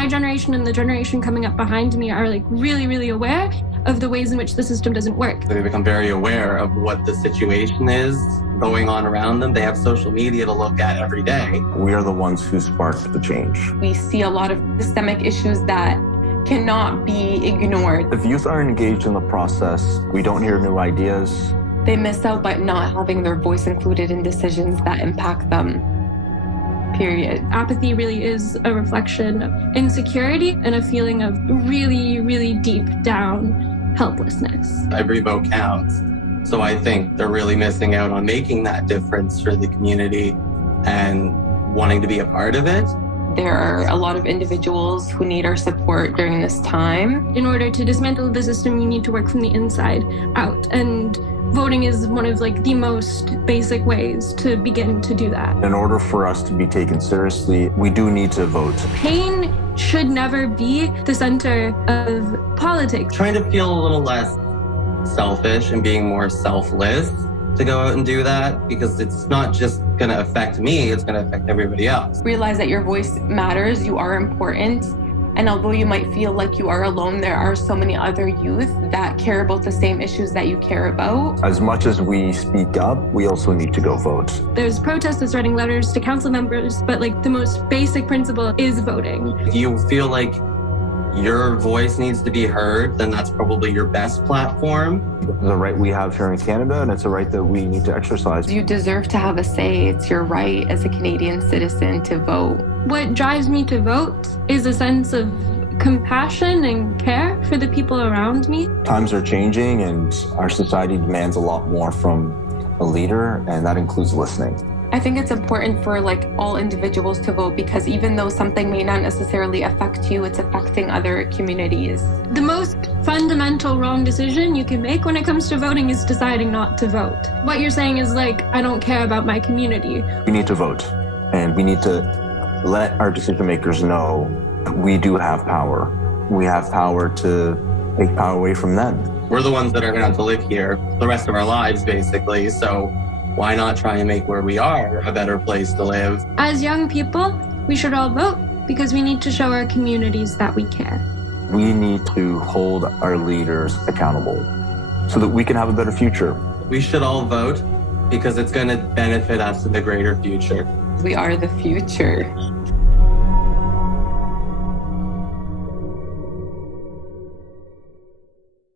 My generation and the generation coming up behind me are like really, really aware of the ways in which the system doesn't work. They become very aware of what the situation is going on around them. They have social media to look at every day. We are the ones who sparked the change. We see a lot of systemic issues that cannot be ignored. If youth are engaged in the process, we don't hear new ideas. They miss out by not having their voice included in decisions that impact them. Period. Apathy really is a reflection of insecurity and a feeling of really, really deep down helplessness. Every vote counts. So I think they're really missing out on making that difference for the community and wanting to be a part of it. There are a lot of individuals who need our support during this time. In order to dismantle the system, you need to work from the inside out. And voting is one of like the most basic ways to begin to do that. In order for us to be taken seriously, we do need to vote. Pain should never be the center of politics. Trying to feel a little less selfish and being more selfless to go out and do that, because it's not just going to affect me, it's going to affect everybody else. Realize that your voice matters, you are important. And although you might feel like you are alone, there are so many other youth that care about the same issues that you care about. As much as we speak up, we also need to go vote. There's protesters writing letters to council members, but like the most basic principle is voting. If you feel like your voice needs to be heard, then that's probably your best platform. It's a right we have here in Canada, and it's a right that we need to exercise. You deserve to have a say. It's your right as a Canadian citizen to vote. What drives me to vote is a sense of compassion and care for the people around me. Times are changing, and our society demands a lot more from a leader, and that includes listening. I think it's important for like all individuals to vote, because even though something may not necessarily affect you, it's affecting other communities. The most fundamental wrong decision you can make when it comes to voting is deciding not to vote. What you're saying is like, I don't care about my community. We need to vote, and we need to let our decision makers know we do have power. We have power to take power away from them. We're the ones that are going to have to live here the rest of our lives, basically. So why not try and make where we are a better place to live? As young people, we should all vote because we need to show our communities that we care. We need to hold our leaders accountable so that we can have a better future. We should all vote because it's going to benefit us in the greater future. We are the future.